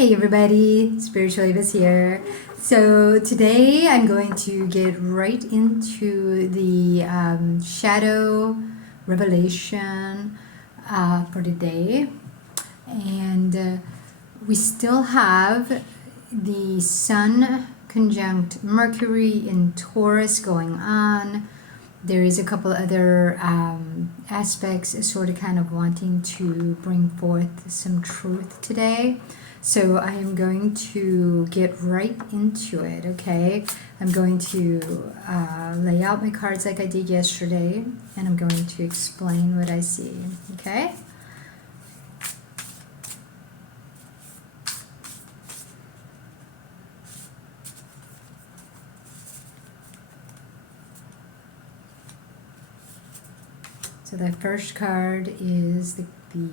Hey everybody, Spiritual Eva's here. So today I'm going to get right into the shadow revelation for the day. And we still have the Sun conjunct Mercury in Taurus going on. There is a couple other aspects sort of kind of wanting to bring forth some truth today. So I am going to get right into it, okay? I'm going to lay out my cards like I did yesterday, and I'm going to explain what I see, okay? So the first card is the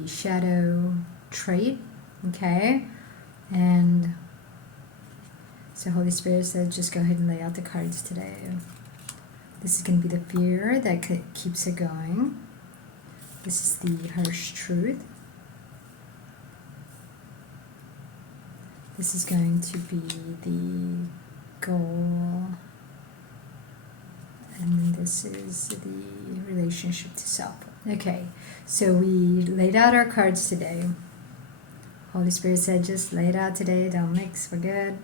shadow trait, okay? And so Holy Spirit said, just go ahead and lay out the cards today. This is going to be the fear that keeps it going. This is the harsh truth. This is going to be the goal. And then this is the relationship to self. Okay, so we laid out our cards today. Holy Spirit said, just lay it out today, don't mix, we're good.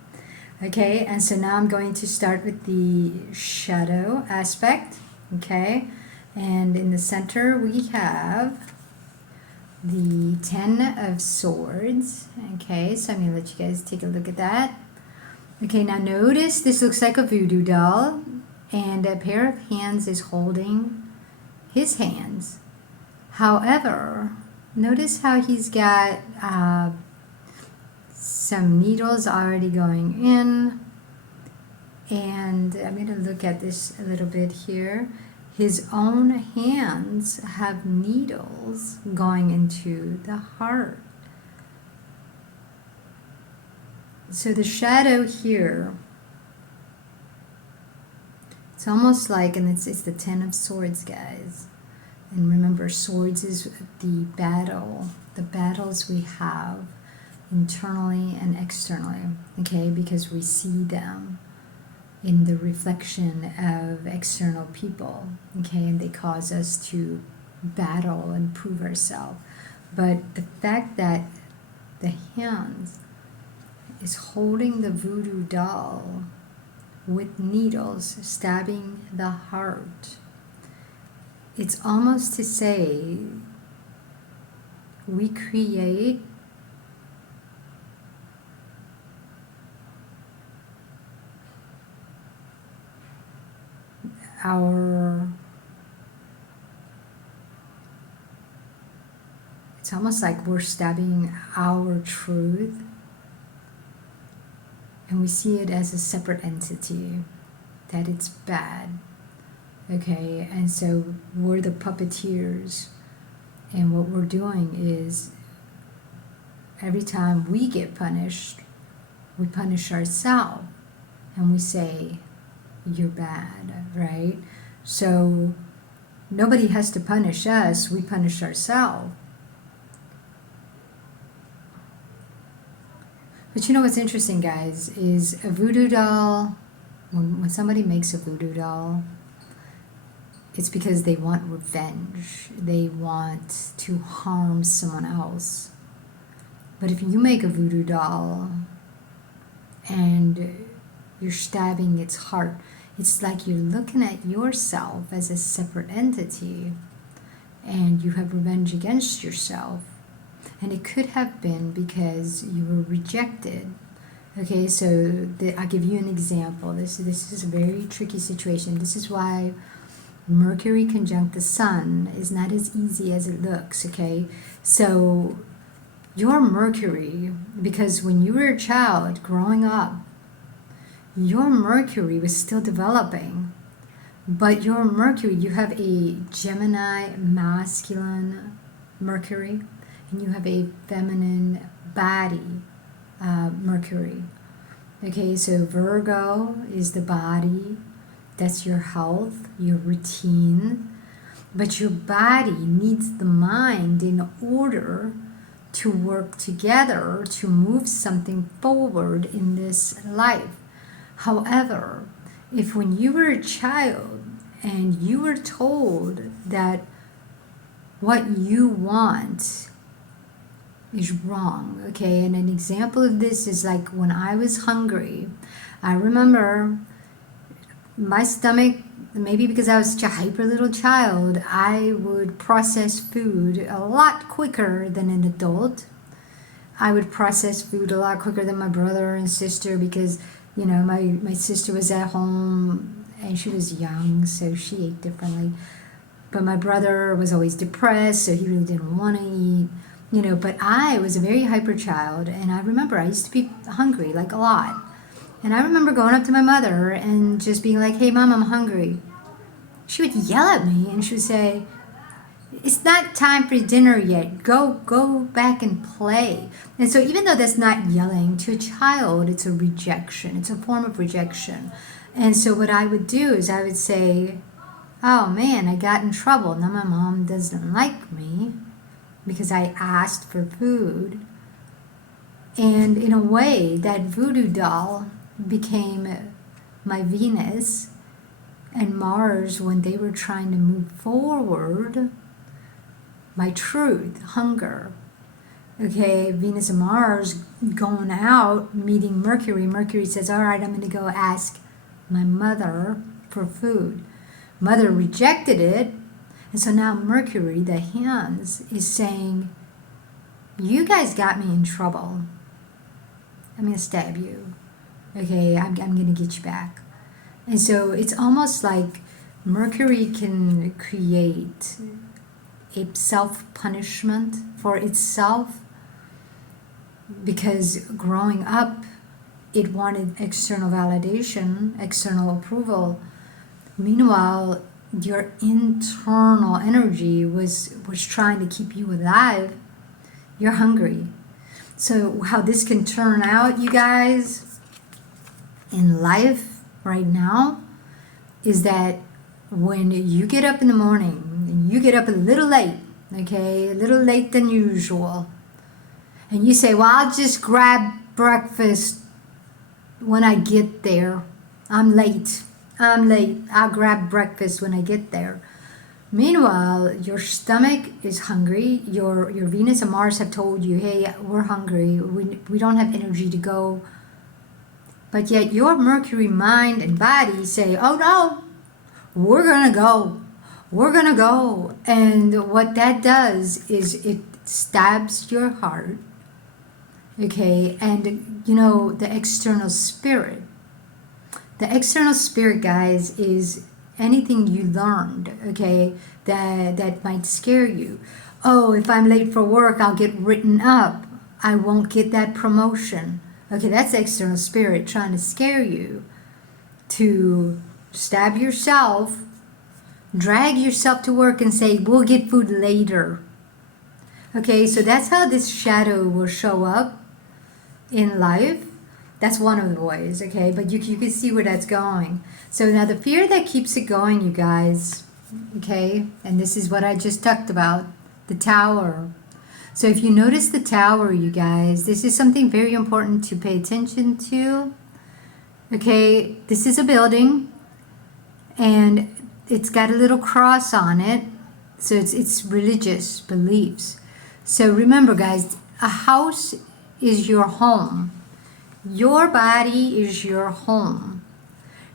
Okay, and so now I'm going to start with the shadow aspect, okay? And in the center we have the 10 of Swords, okay? So I'm going to let you guys take a look at that. Okay, now notice this looks like a voodoo doll, and a pair of hands is holding his hands. However, notice how he's got some needles already going in, and I'm going to look at this a little bit here. His own hands have needles going into the heart. So the shadow here, it's almost like, and it's the 10 of Swords, guys. And remember, swords is the battle, the battles we have internally and externally, okay? Because we see them in the reflection of external people, okay? And they cause us to battle and prove ourselves. But the fact that the hands is holding the voodoo doll with needles stabbing the heart, it's almost to say we create it's almost like we're stabbing our truth, and we see it as a separate entity, that it's bad. Okay, and so we're the puppeteers, and what we're doing is every time we get punished, we punish ourselves, and we say, you're bad, right? So nobody has to punish us, we punish ourselves. But you know what's interesting, guys, is a voodoo doll, when somebody makes a voodoo doll, it's because they want revenge. They want to harm someone else. But if you make a voodoo doll and you're stabbing its heart, it's like you're looking at yourself as a separate entity, and you have revenge against yourself. And it could have been because you were rejected. Okay, so I'll give you an example. This is a very tricky situation. This is why Mercury conjunct the Sun is not as easy as it looks, okay? So your Mercury, because when you were a child growing up, your Mercury was still developing, but your Mercury, you have a Gemini masculine Mercury, and you have a feminine body Mercury. Okay, so Virgo is the body. That's your health, your routine. But your body needs the mind in order to work together to move something forward in this life. However, if when you were a child and you were told that what you want is wrong, okay? And an example of this is like when I was hungry, I remember my stomach, maybe because I was such a hyper little child, I would process food a lot quicker than an adult. I would process food a lot quicker than my brother and sister because, you know, my sister was at home and she was young, so she ate differently. But my brother was always depressed, so he really didn't want to eat, you know. But I was a very hyper child, and I remember I used to be hungry, like a lot. And I remember going up to my mother and just being like, hey, Mom, I'm hungry. She would yell at me, and she would say, it's not time for dinner yet. Go back and play. And so even though that's not yelling, to a child, it's a rejection. It's a form of rejection. And so what I would do is I would say, oh man, I got in trouble. Now my mom doesn't like me because I asked for food. And in a way, that voodoo doll became my Venus and Mars when they were trying to move forward. My truth, hunger. Okay, Venus and Mars going out, meeting Mercury. Mercury says, all right, I'm going to go ask my mother for food. Mother rejected it, and so now Mercury, the hands, is saying, you guys got me in trouble. I'm going to stab you. Okay, I'm going to get you back. And so it's almost like Mercury can create a self-punishment for itself because growing up, it wanted external validation, external approval. Meanwhile, your internal energy was trying to keep you alive. You're hungry. So how this can turn out, you guys, in life right now, is that when you get up in the morning, and you get up a little late, okay, a little late than usual, and you say, well, I'll just grab breakfast when I get there. I'm late. I'll grab breakfast when I get there. Meanwhile, your stomach is hungry. Your Venus and Mars have told you, hey, we're hungry. We don't have energy to go. But yet your Mercury mind and body say, oh no, we're going to go. We're going to go. And what that does is it stabs your heart. Okay, and you know, the external spirit. The external spirit, guys, is anything you learned, okay, that might scare you. Oh, if I'm late for work, I'll get written up. I won't get that promotion. Okay, that's the external spirit trying to scare you to stab yourself, drag yourself to work and say, we'll get food later. Okay, so that's how this shadow will show up in life. That's one of the ways, okay? But you can see where that's going. So now the fear that keeps it going, you guys, okay? And this is what I just talked about, the tower. So if you notice the tower, you guys, this is something very important to pay attention to. Okay, this is a building, and it's got a little cross on it. So it's religious beliefs. So remember, guys, a house is your home. Your body is your home.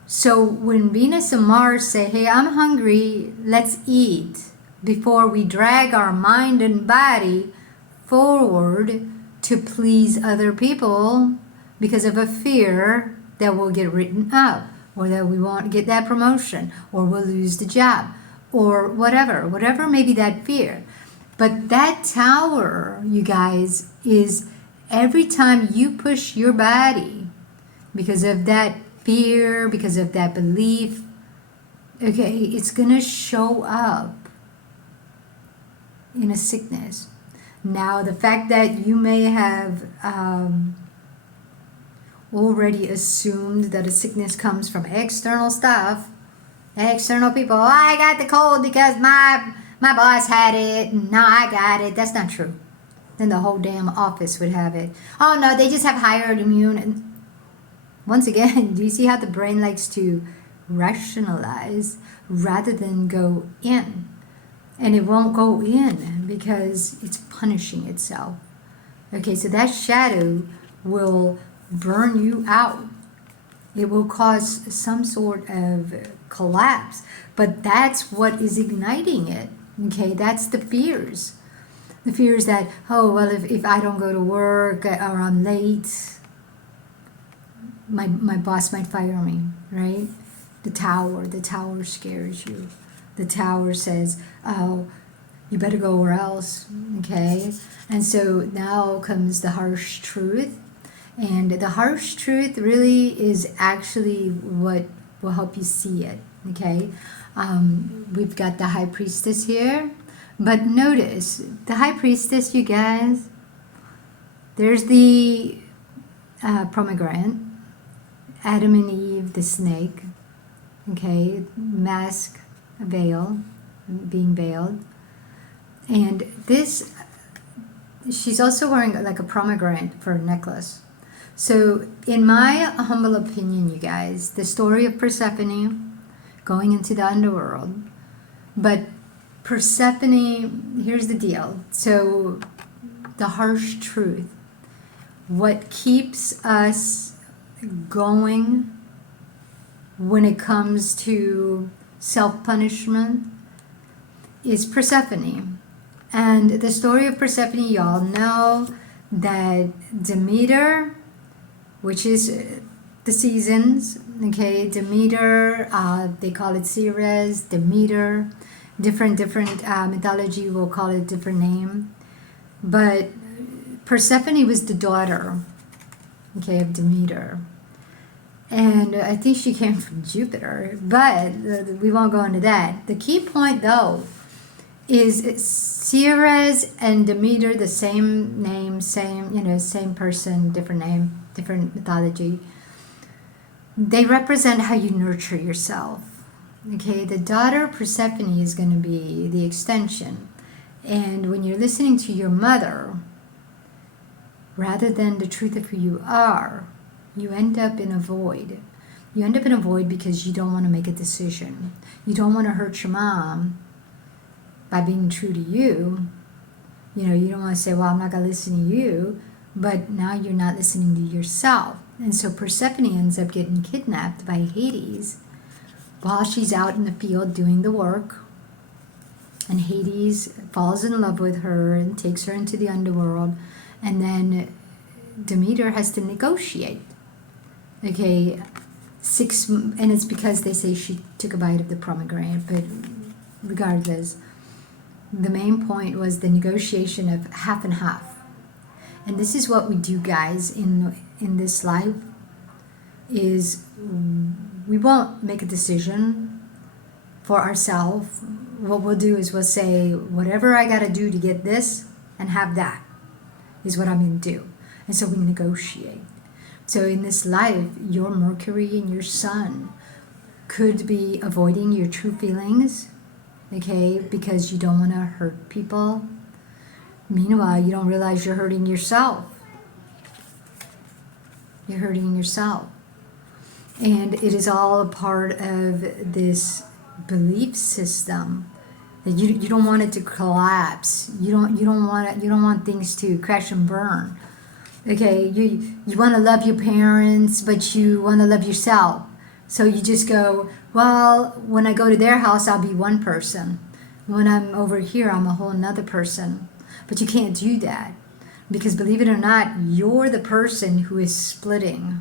So when Venus and Mars say, hey, I'm hungry, let's eat, before we drag our mind and body forward to please other people because of a fear that we'll get written up, or that we won't get that promotion, or we'll lose the job, or whatever may be that fear. But that tower, you guys, is every time you push your body because of that fear, because of that belief, okay, it's going to show up in a sickness. Now, the fact that you may have already assumed that a sickness comes from external stuff, external people, oh, I got the cold because my boss had it, and now I got it. That's not true. then the whole damn office would have it. Oh no, they just have higher immune. And once again, do you see how the brain likes to rationalize rather than go in? And it won't go in because it's punishing itself. Okay, so that shadow will burn you out. It will cause some sort of collapse, but that's what is igniting it. Okay, that's the fears. The fears that, oh, well, if I don't go to work or I'm late, my boss might fire me, right? The tower scares you. The tower says, oh, you better go where else, okay? And so now comes the harsh truth. And the harsh truth really is actually what will help you see it, okay? We've got the high priestess here. But notice, the high priestess, you guys, there's the pomegranate, Adam and Eve, the snake, okay, mask, veil, being veiled. And this, she's also wearing like a pomegranate for a necklace. So in my humble opinion, you guys, the story of Persephone going into the underworld, but Persephone, here's the deal. So the harsh truth, what keeps us going when it comes to self-punishment is Persephone. And the story of Persephone, y'all know that Demeter, which is the seasons, okay, Demeter, they call it Ceres, Demeter, different mythology will call it a different name. But Persephone was the daughter, okay, of Demeter. And I think she came from Jupiter, but we won't go into that. The key point, though, is Ceres and Demeter, the same name, same person, different name, different mythology. They represent how you nurture yourself. Okay, the daughter Persephone is going to be the extension. And when you're listening to your mother, rather than the truth of who you are, you end up in a void. You end up in a void because you don't want to make a decision. You don't want to hurt your mom by being true to you. You know, you don't want to say, well, I'm not going to listen to you, but now you're not listening to yourself. And so Persephone ends up getting kidnapped by Hades while she's out in the field doing the work. And Hades falls in love with her and takes her into the underworld. And then Demeter has to negotiate. Okay, and it's because they say she took a bite of the pomegranate, but regardless, the main point was the negotiation of half and half. And this is what we do, guys, in this life, is we won't make a decision for ourselves. What we'll do is we'll say, whatever I got to do to get this and have that is what I'm going to do. And so we negotiate. So in this life, your Mercury and your Sun could be avoiding your true feelings, okay, because you don't want to hurt people. Meanwhile, you don't realize you're hurting yourself. You're hurting yourself. And it is all a part of this belief system that you don't want it to collapse. You don't want things to crash and burn. Okay, you want to love your parents, but you want to love yourself. So you just go, well, when I go to their house, I'll be one person. When I'm over here, I'm a whole nother person. But you can't do that. Because believe it or not, you're the person who is splitting.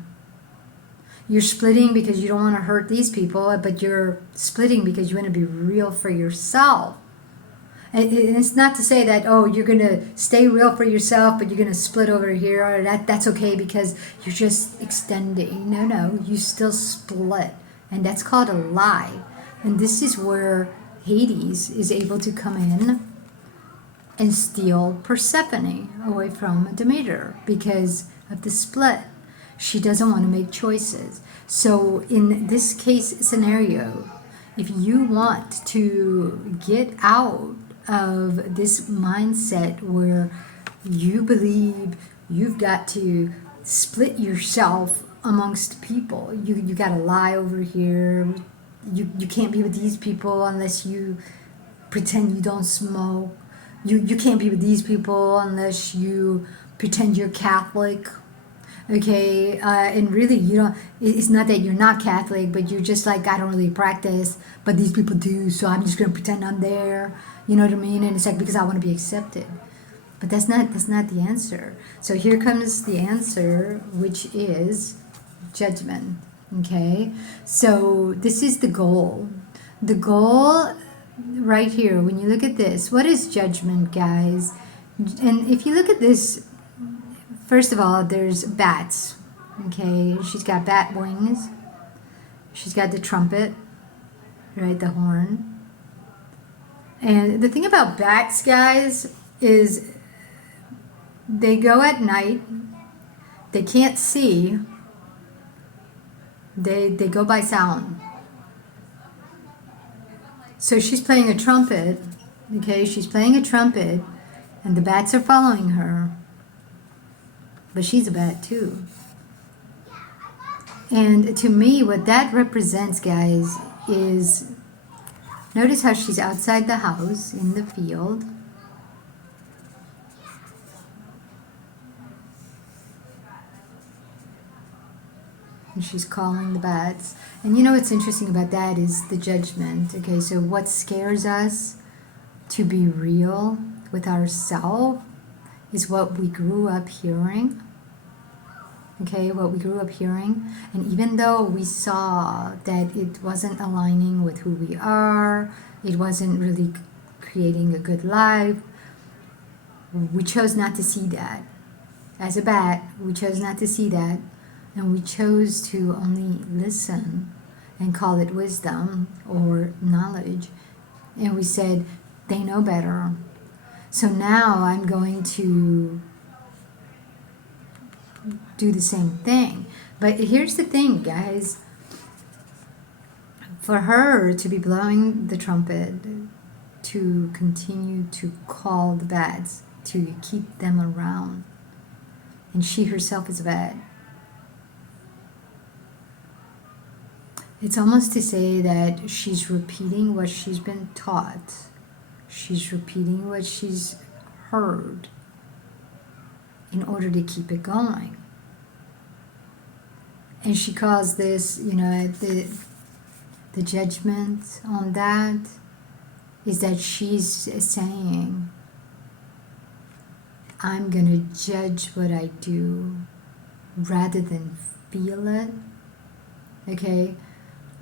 You're splitting because you don't want to hurt these people, but you're splitting because you want to be real for yourself. And it's not to say that, oh, you're going to stay real for yourself, but you're going to split over here, or that's okay because you're just extending. No, you still split. And that's called a lie. And this is where Hades is able to come in and steal Persephone away from Demeter because of the split. She doesn't want to make choices. So in this case scenario, if you want to get out of this mindset where You believe you've got to split yourself amongst people. You got to lie over here. You can't be with these people unless you pretend you don't smoke. You can't be with these people unless you pretend you're Catholic. Okay, and really, you don't. It's not that you're not Catholic, but you're just like, I don't really practice, but these people do, so I'm just gonna pretend I'm there. You know what I mean? And it's like, because I want to be accepted. But that's not the answer. So here comes the answer, which is judgment. Okay, so this is the goal. The goal right here. When you look at this, what is judgment, guys? And if you look at this, first of all, there's bats. Okay, she's got bat wings. She's got the trumpet, right? The horn. And the thing about bats, guys, is they go at night. They can't see. They go by sound. So she's playing a trumpet. Okay, she's playing a trumpet, and the bats are following her. But she's a bat too. And to me, what that represents, guys, is, notice how she's outside the house in the field. And she's calling the bats. And you know what's interesting about that is the judgment. Okay, so what scares us to be real with ourselves is what we grew up hearing. Okay, what we grew up hearing. And even though we saw that it wasn't aligning with who we are, it wasn't really creating a good life, we chose not to see that. As a bat, we chose not to see that. And we chose to only listen and call it wisdom or knowledge. And we said, they know better. So now I'm going to do the same thing. But here's the thing, guys. For her to be blowing the trumpet, to continue to call the bats, to keep them around, and she herself is a bat, it's almost to say that she's repeating what she's been taught. She's repeating what she's heard in order to keep it going. And she calls this, the judgment on that is that she's saying, I'm going to judge what I do rather than feel it. Okay?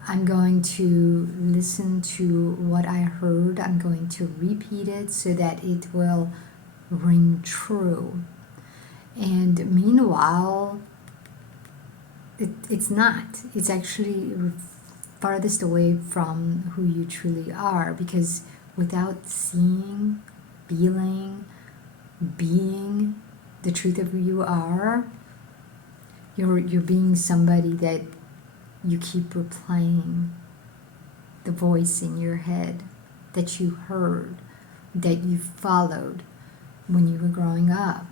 I'm going to listen to what I heard. I'm going to repeat it so that it will ring true. And meanwhile, it's not. It's actually farthest away from who you truly are, because without seeing, feeling, being the truth of who you are, you're being somebody that you keep replaying the voice in your head that you heard, that you followed when you were growing up.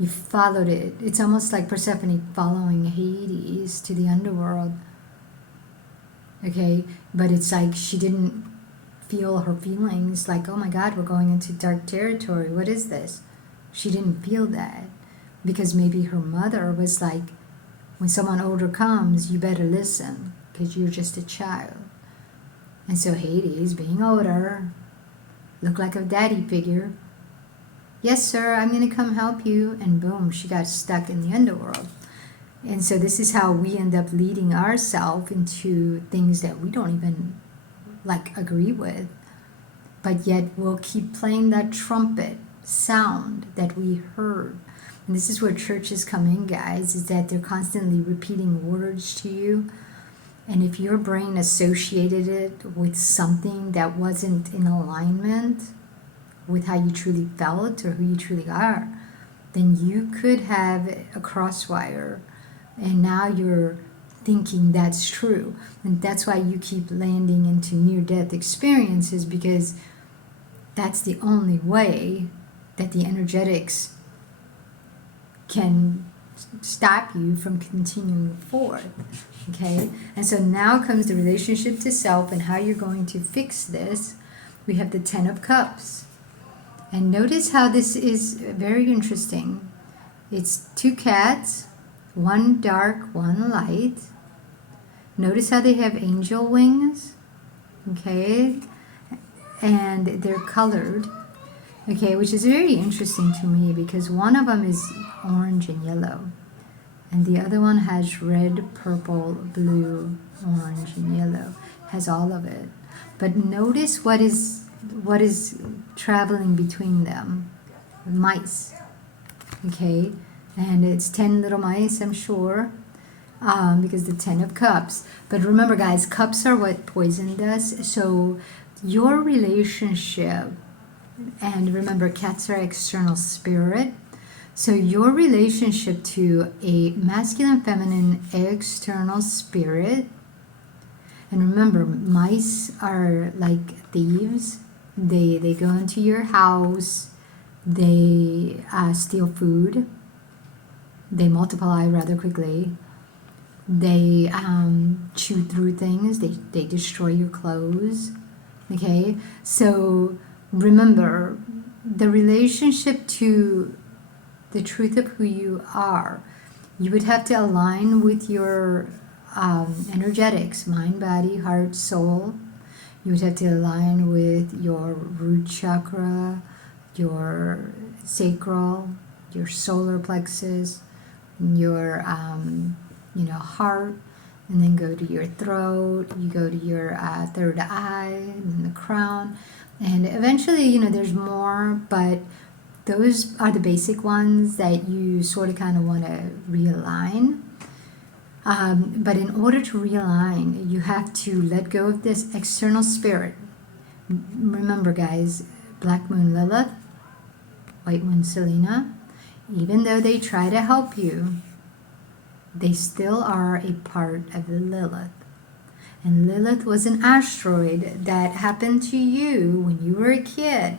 You followed it. It's almost like Persephone following Hades to the underworld. Okay? But it's like she didn't feel her feelings, like, oh my God, we're going into dark territory. What is this? She didn't feel that because maybe her mother was like, when someone older comes, you better listen because you're just a child. And so Hades, being older, looked like a daddy figure. Yes, sir, I'm going to come help you. And boom, she got stuck in the underworld. And so this is how we end up leading ourselves into things that we don't even agree with. But yet we'll keep playing that trumpet sound that we heard. And this is where churches come in, guys, is that they're constantly repeating words to you. And if your brain associated it with something that wasn't in alignment with how you truly felt or who you truly are, then you could have a crosswire. And now you're thinking that's true. And that's why you keep landing into near-death experiences, because that's the only way that the energetics can stop you from continuing forward. Okay, and so now comes the relationship to self and how you're going to fix this. We have the 10 of Cups. And notice how this is very interesting. It's 2 cats, one dark, one light. Notice how they have angel wings. Okay, and they're colored. Okay, which is very interesting to me because one of them is orange and yellow. And the other one has red, purple, blue, orange, and yellow. Has all of it. But notice what is traveling between them. Mice. Okay? And it's 10 little mice, I'm sure. Because the 10 of Cups. But remember, guys, cups are what poisoned us. So your relationship, and remember, cats are external spirit. So your relationship to a masculine, feminine, external spirit, and remember, mice are like thieves. They go into your house, they steal food, they multiply rather quickly, they chew through things, they destroy your clothes. Okay, so remember, the relationship to the truth of who you are, you would have to align with your energetics, mind, body, heart, soul. You would have to align with your root chakra, your sacral, your solar plexus, your heart, and then go to your throat. You go to your third eye, and then the crown, and eventually, there's more, but those are the basic ones that you sort of kind of want to realign. But in order to realign, you have to let go of this external spirit. Remember, guys, Black Moon Lilith, White Moon Selena, even though they try to help you, they still are a part of Lilith. And Lilith was an asteroid that happened to you when you were a kid.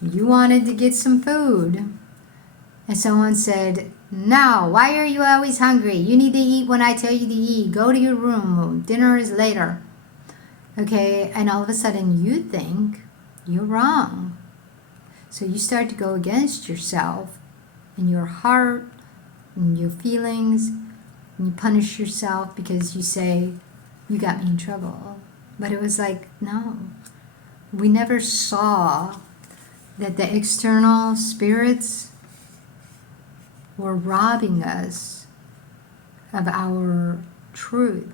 You wanted to get some food. And someone said, "No, why are you always hungry? You need to eat when I tell you to eat. Go to your room. Dinner is later." Okay, and all of a sudden you think you're wrong. So you start to go against yourself and your heart and your feelings, and you punish yourself because you say, "You got me in trouble." But it was like, no. We never saw that the external spirits were robbing us of our truth.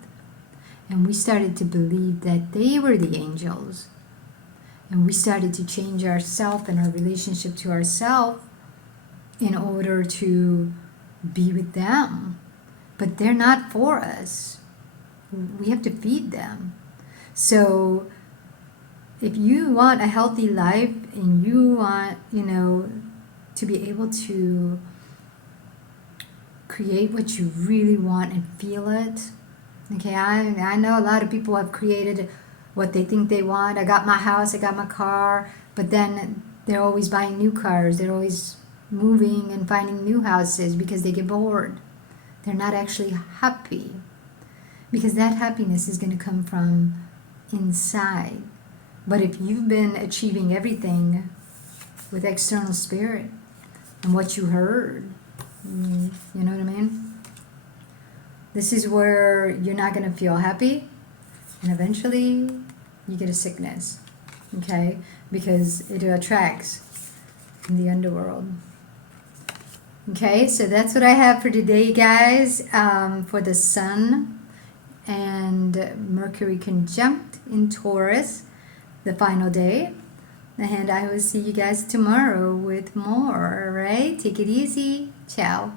And we started to believe that they were the angels. And we started to change ourselves and our relationship to ourselves in order to be with them. But they're not for us. We have to feed them. So if you want a healthy life and you want, to be able to create what you really want and feel it. Okay, I know a lot of people have created what they think they want. I got my house, I got my car, but then they're always buying new cars. They're always moving and finding new houses because they get bored. They're not actually happy. Because that happiness is going to come from inside. But if you've been achieving everything with external spirit and what you heard, you know what I mean? This is where you're not going to feel happy, and eventually you get a sickness, okay? Because it attracts in the underworld. Okay, so that's what I have for today, guys, for the Sun and Mercury conjunct in Taurus, the final day. And I will see you guys tomorrow with more, all right? Take it easy. Ciao.